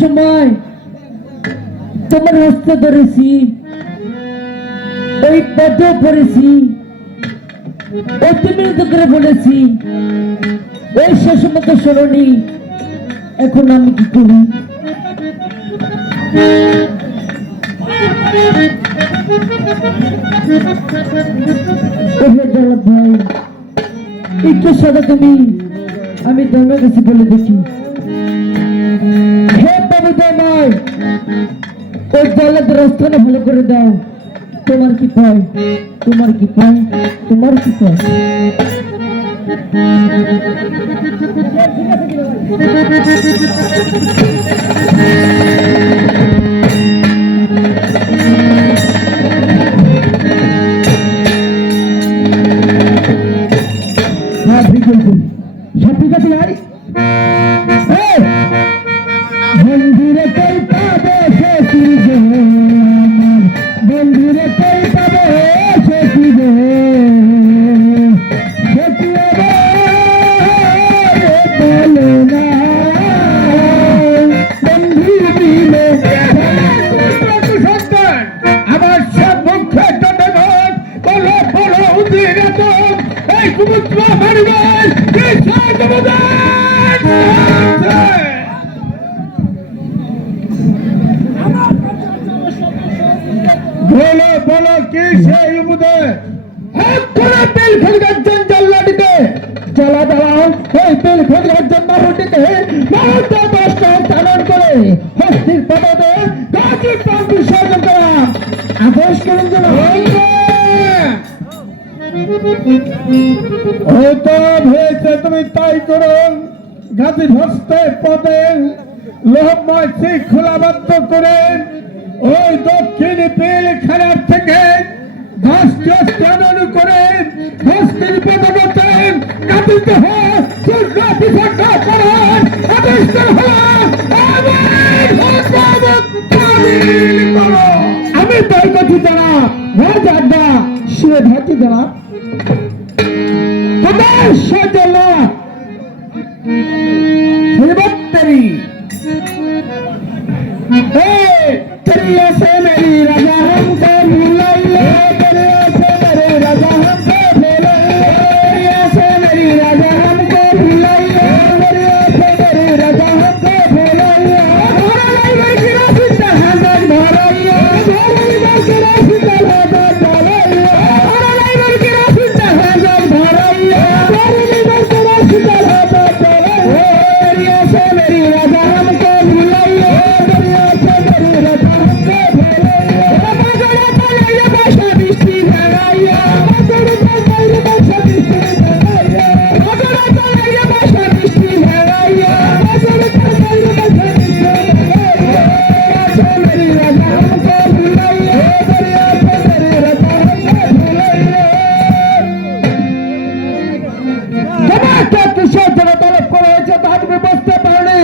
সময় তোমার হস্ত ধরেছি, ওই পদে পড়েছি, ওই তুমি করে বলেছি, ওই শেষ মতো শোনি। এখন আমি কি করি? ভাই একটু সাদা তুমি আমি তোমার কাছে বলে দেখি। ওই জলের রাস্তাটা ভালো করে দাও। তোমার কি পায়? তোমার কি পায়? তোমার কি পায়? হ্যাঁ ঠিক আছে, সব ঠিক আছে ভাই। বন্ধুরে কই পাবে সে কি গো, বন্ধুরে কই পাবে সে কি গো, সে কি বলো না বন্ধু দিলে সন্তান আমার সব মুখে টোটে বলো বলো উদিরে তো এই কুমুত্র পরিবার কি সাগবদান বলো বলো কি সেই উমুদে পুরো তেল খোঁজার জন্য জল্লাটিতে জ্বালা দাঁড়াও। এই তেল খোঁজার জন্য মাহুটিকে মাহুটা দশটা চালন করে হস্তির পদে গাছি পান বিসর্জন করা আদেশ করুন। যেন হয়তো হয়েছে তুমি তাই করো। গাছি হস্তের পদে লোহময় শৃঙ্খলাবদ্ধ করে ওই দক্ষিণ পিলখানার থেকে 10টি স্থান করে হস্তির পদবচন কাটিত হয় প্রতিষ্ঠা করেন আদেশ আমি তাই কথা জানা রাজা সে ধাতি জানা সজলা श्रीभक्तरी तेरी से मेरी राजा हमको भूलाइए, तेरी से मेरी राजा हमको भूलाइए, तेरी से मेरी राजा हमको भूलाइए, तेरी से मेरी राजा हमको भूलाइए। भोराई भाई की राशि हजार भराइए, भोराई भाई की राशि हजार भराइए, भोराई भाई की राशि हजार भराइए, भोराई भाई की राशि हजार भराइए। तेरी से मेरी राजा हमको भूलाइए, तेरी से मेरी राजा हमको भूलाइए। बाजार चलाइए भाषा बिस्ती भराइए, बाजार चलाइए भाषा बिस्ती भराइए, बाजार चलाइए भाषा बिस्ती भराइए, बाजार चलाइए भाषा बिस्ती भराइए। से मेरी राजा हमको भूलाइए, तेरी से मेरी राजा हमको भूलाइए। जमाता किशोर जन तलब को रहे ताज में बसते पानी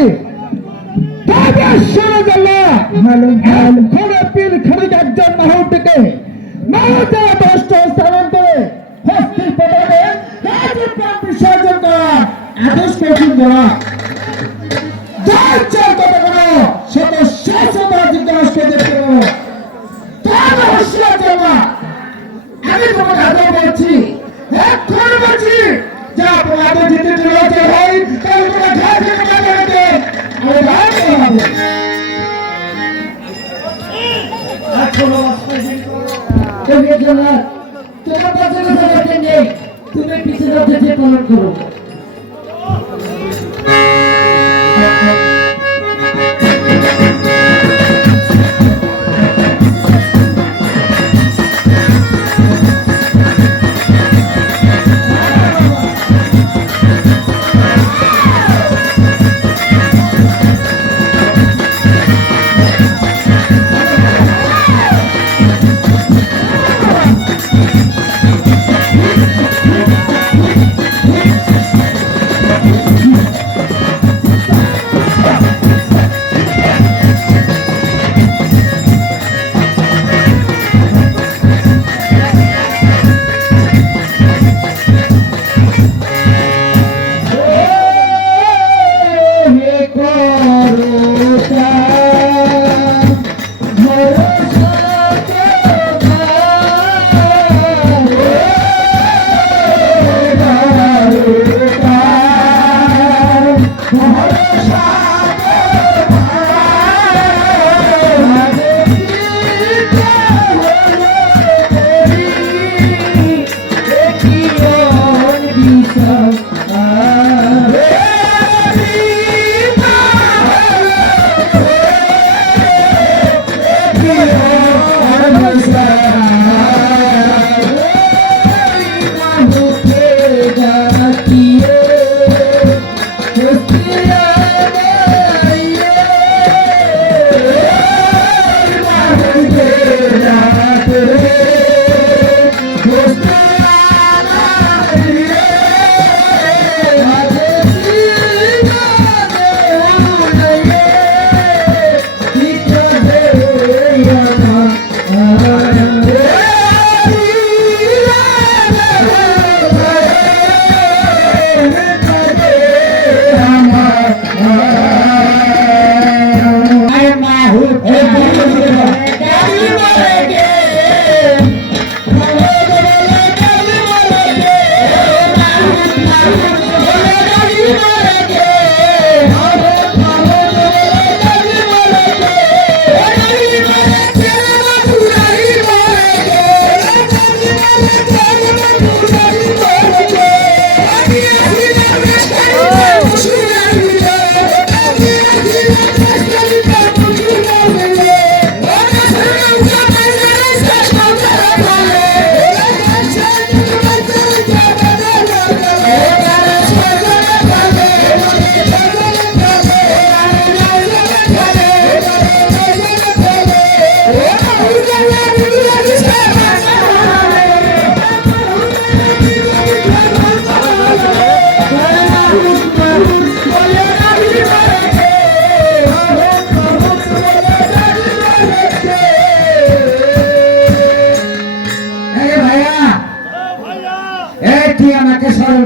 ताजा शरजल्ला हेलो हेलो खोरे पील खड़ी একজন মাহুটিকে মাহুতে দষ্ট স্থানান্তর করে হস্তি পদে রাজীব প্রাণ বিসর্জন করা আদেশ করেছেন। যারা যার চার কথা করো শত শাসনা জিজ্ঞাসা করতে করো তার হস্তির জন্য আমি তোমাকে আদেশ করছি, এখন বলছি যা তোমাদের যেতে চলেছে ভাই তাই তোমরা ঘাটে কাটা করতে আমি রাত হবে। তোমার কাছে নেই, তুমি পিছনে অতিথি পালন করো।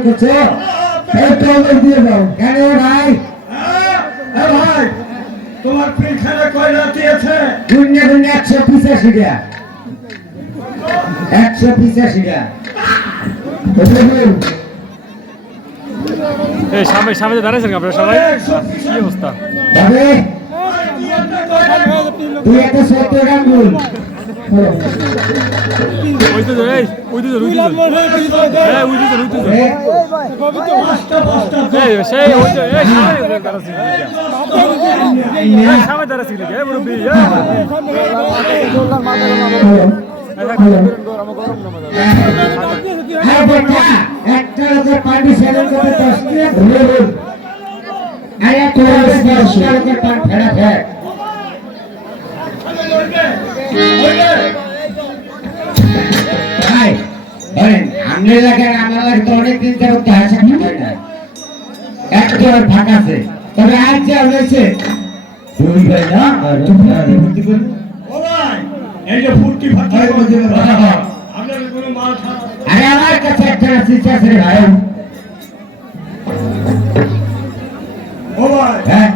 করছো দিয়ে দাও কেন ভাই ভাই তোমার পিছনে কয় রাতি আছে গুন্যে গুন্যে 185 টা 185 টা এই সামনে সামনে দাঁড়াইছেন আপনারা সবাই কি অবস্থা তবে তুই এত সত্য গান বল ওইতে এই ওইতে এই সেই ওইতে এই সামনে দাঁড়াইছি এই মুরব্বি একটা লোকের পার্টি সেলের করতে 10 টাকা ভুলে বল আরে তোর 10 টাকার পান ফেরা ফেক ভাই বলেন আমনে লাগার আমার লাগে তো অনেক দিন ধরে তো হাসা হয় না একবার ফাঁকা আছে তবে আজ যা হয়েছে দুই ভাই না আর তুমি ভর্তি করুন ও ভাই এই যে ফুটি ফাটা আপনার কোনো মাল ছাড়া আরে আমার কাছে একটা সিচা আছে ভাই ও ভাই হ্যাঁ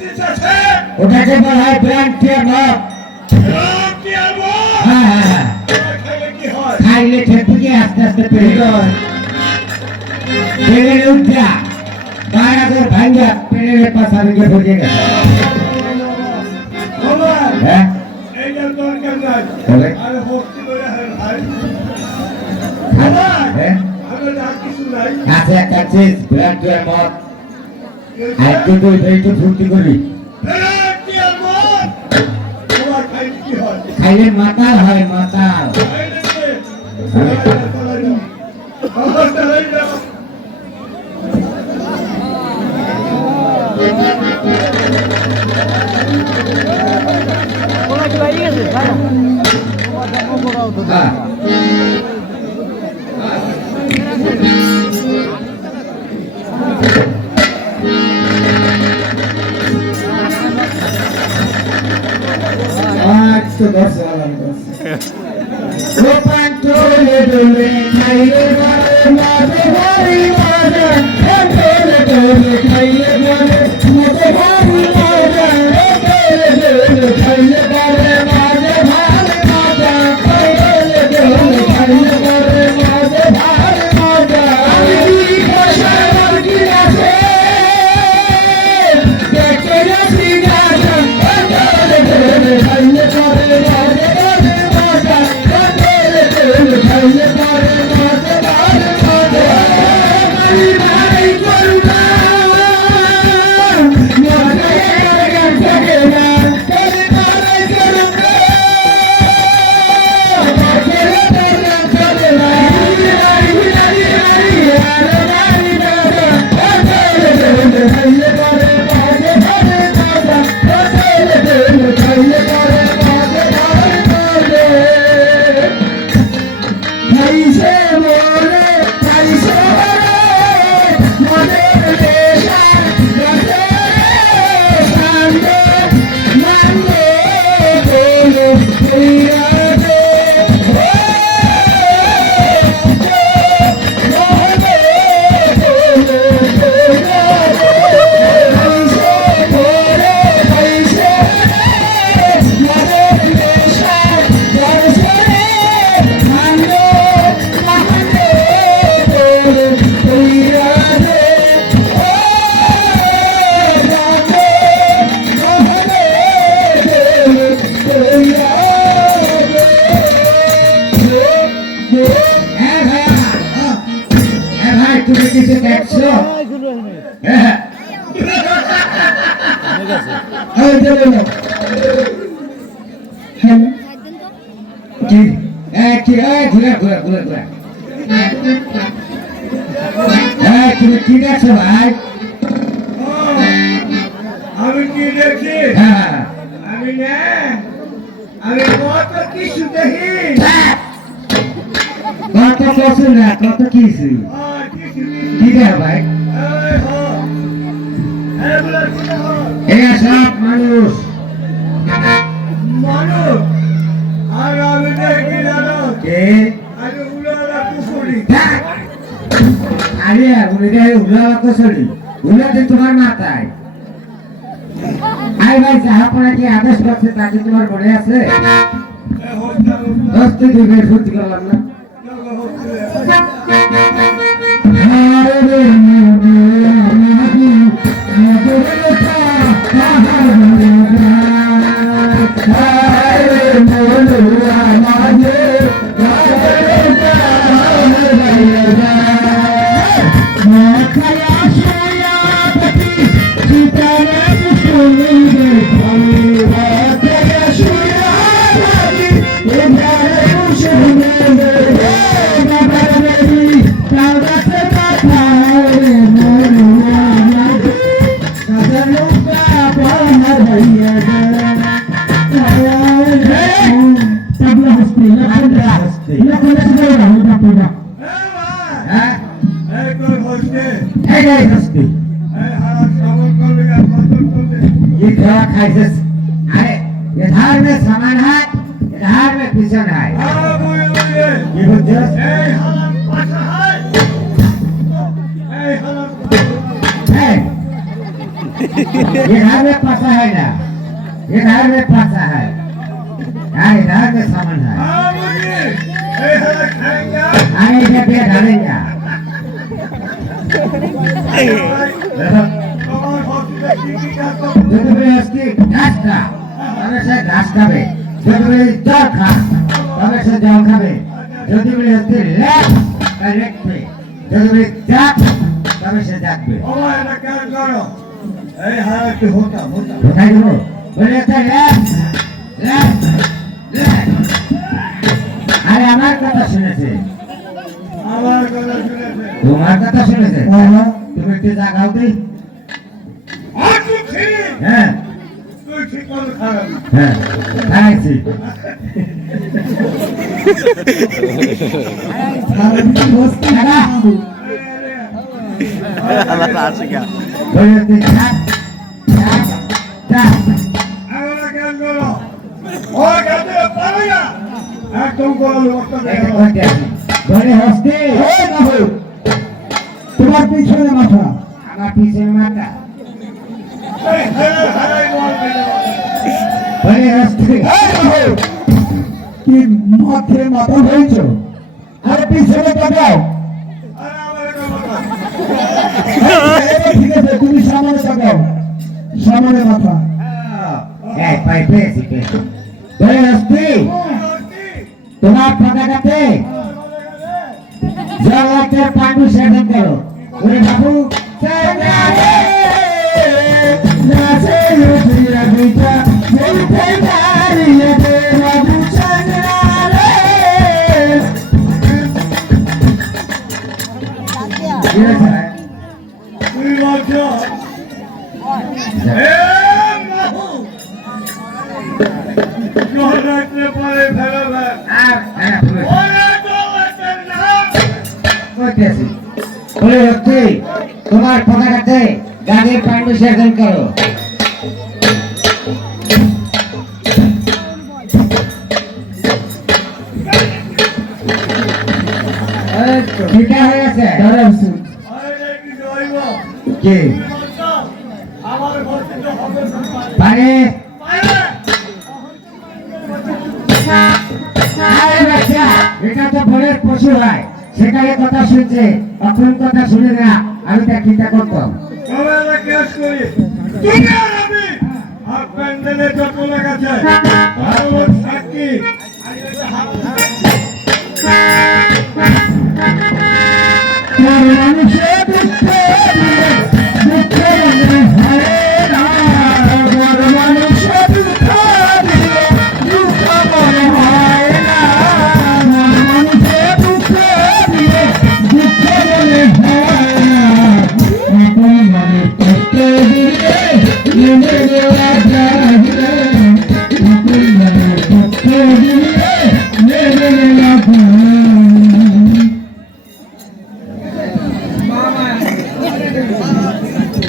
সিচা আছে ওটাকে বলা হয় ব্র্যান্ড টিয়ার মগ ব্র্যান্ড টিয়ার মগ হ্যাঁ হ্যাঁ খাইলে কি হয় খাইলে ঠেপুকে আস্তে আস্তে পেরে যায় পেরে উঠা বাইরে করে ভাঙ্গা পেরে পাশারে গিয়ে পড়ে গেছে ও ভাই হ্যাঁ এই যে তোর কেমন আছে আরে ভক্তি করে ভাই হ্যাঁ আমি ডাক কিছু নাই আছে একটা চিজ ব্র্যান্ড টিয়ার মগ আজকে তো এইটা ফুর্তি করি খাইলে মাতাল হয় মাতাল হ্যাঁ এই চলে না হ্যাঁ কি ঘুরে তুমি কি দেখছো ভাই? আমি কি দেখছি? হ্যাঁ আমি কত কিছু দেখি। কত কিছু না কত কিছু কি দেখ ভাই? এরা সব মানুষ মানুষ আর আমি দেখি জানো কে আমি উড়ালা পুকুরি। আরে উল্লা কসরি উল্লা যে তোমার মাথায় আই ভাই যাহা পড়া কি আদেশ করছে তা কি তোমার মনে আছে? দশটি দিনের ফুর্তি করলাম না इधर में सामान है इधर में किचन है ये बोलते इधर में पासा है ना इधर में पासा है इधर में सामान है अरे इधर पे डालेंगे যদি বলে আজকে ঘাস খা তবে সে ঘাস খাবে যদি বলে জল খা তবে সে জল খাবে যদি বলে আজকে লেখ লেখবে যদি বলে জাগ তবে সে জাগবে কোথায় দেবো বলে আজকে লেখ লেখ লেখ আরে আমার কথা শুনেছে তোমার কথা শুনেছে তুমি একটু জাগাও দিই হ্যাঁ হ্যাঁ খাইছি তোমার পিছনে মাথা আমার পিছনে মাথা কি মাথে মাথা হয়েছ আরে পিছনে তাকাও ঠিক আছে তুমি সামনে তাকাও সামনে মাথা তোমার পতাকাতে জগতের পাণ্ডু সেদিন করো ওরে বাবু তোমার পতাকাতে গানের পাণ্ডু সেদিন করো ঠিক হয়ে গেছে কি পারে এটা তো বনের পশু হয় সেখানে কথা শুনছে এখন কথা শুনে না আমি তা চিন্তা করতাম মানুষের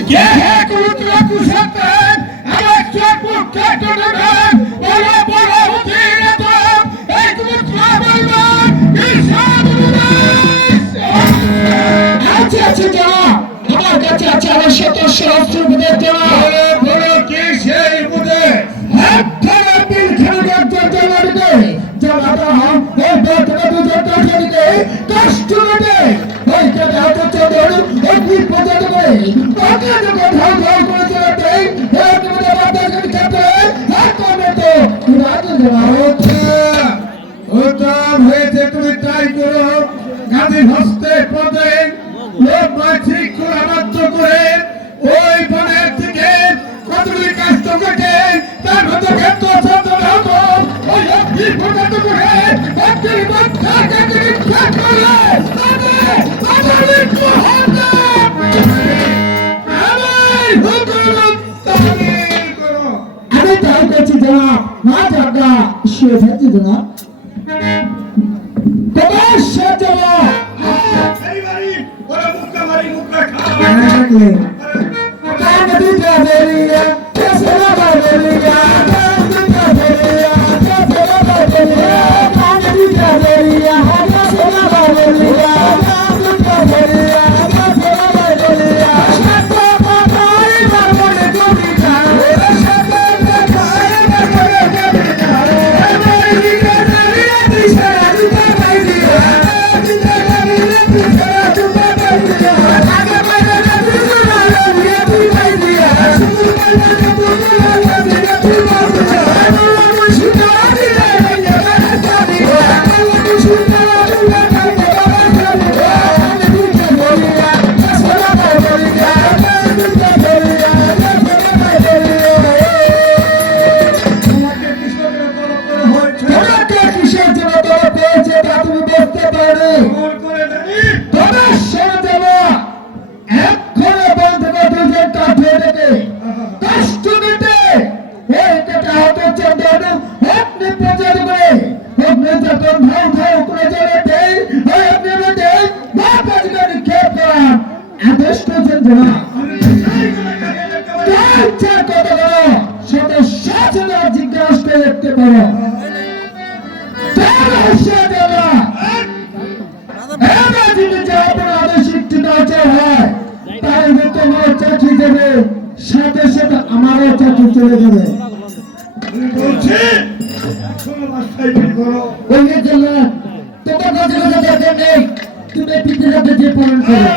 क्या है कुरुद्र कुशतन अगर चोट काटो न बोलो बोलो होती न तो एक कुरुद्र बलवान किसान अच्छा अच्छा जा আমার কাছে আছে আমার সদস্য অস্ত্র বুঝে দেওয়া বলো কি সেই বুঝে একখানা বিলখানা গর্জন জমাতে জমাতা হম ওই বটকা দুজন কাছে কষ্ট করে ওই কাটা তো চোদর ওই বিপদ করে ওকে যখন ধাও ধাও করে চলতে এক মিনিট বাতাস করে খেতে আর কমে তো রাত ও তো হয়েছে তুমি ট্রাই করো গাড়ি হস্তে পদে লোক মাছি কুড়ামাত্র করে ওই বনের থেকে কতগুলি কাষ্ট কেটে তার মধ্যে ক্ষেত্র শব্দ হতো ওই একটি ফোটাতে করে একটি বাচ্চা কেটে বিখ্যাত করলে তাদের মৃত্যু হবে আমি তাই করছি জনাব না জাগা শুয়ে থাকছি জনাব তোমার সে জনাব জিজ্ঞাসা করে দেখতে পারো সাথে সাথে আমারও চাকরি চলে যাবে ওই জন্য তোমার কাছে কথা দরকার নেই তুমি পিতাকে যে পালন করো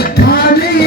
আমি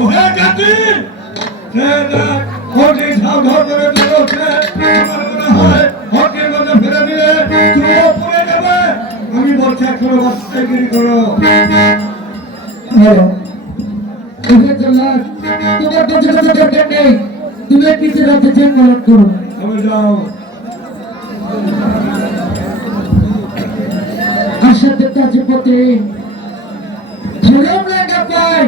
ওহে জাতি হকি ঝাউ ঝাউ করে চলছে আমার মনে হয় হকির মধ্যে ফেলে দিলে তুমিও পড়ে যাবে আমি বলছি এখনো বাস্তাগিরি করো ওকে জল্লাদ তোমার কাছে কোনো দরকার নেই তুমি কিছু রাতে চেক করো আমি যাও আশাতে কাছে পথে ধরম লাগা পাই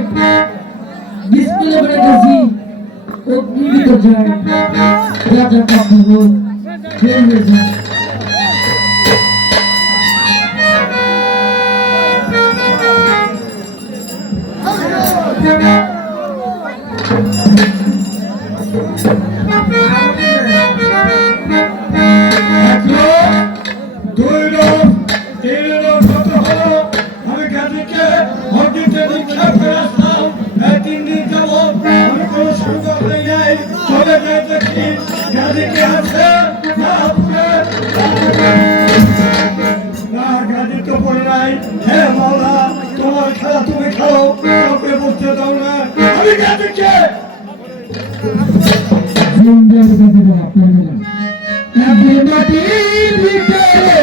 বিসমিল্লাহ বলে গেছি অগ্নি তো যায় রাজা কাপড় ফেল হয়ে যায় দুই লোক তিন লোক কত হলো আমি গাজীকে হকিতে দীক্ষা ফেরাতাম এই 3 দিন যাবৎ আমি কোনো সুযোগ নেই নাই চলে যাই দেখি গাজীকে আছে না পুরে না গাজী তো পড়ে নাই হে মাওলা তোমার খেলা তুমি খেলো কাউকে বুঝতে দাও না আমি গাজীকে জিন্দা করে দেব আপনারা মাটির ভিতরে